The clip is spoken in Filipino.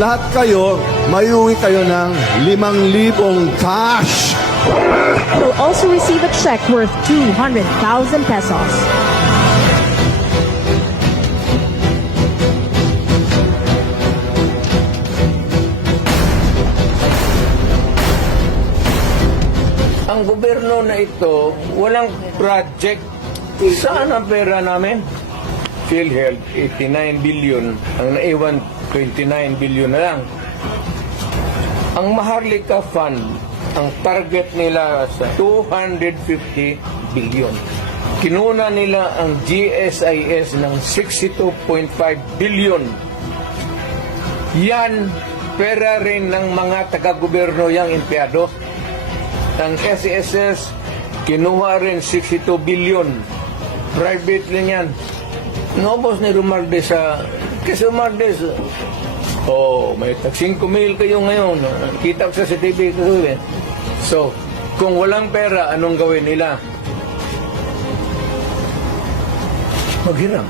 lahat kayo, mayuwi kayo ng 5,000 cash. will also receive a check worth 200,000 pesos. Ang gobyerno na ito, walang project. Saan ang pera namin? PhilHealth, 89 billion. Ang naiwan, 29 billion na lang. Ang Maharlika Fund, ang target nila sa 250 billion. Kinuna nila ang GSIS ng 62.5 billion. Yan, pera rin ng mga taga-gobyerno yung empleyado. Ang SSS, kinuha rin 62 billion. Private lang yan. Naubos ni Romaldes sa... Kasi Romaldes, oh, may tag 5 mil kayo ngayon. Kita ko sa CCTV ko eh. So, kung walang pera, anong gawin nila? Maghiram.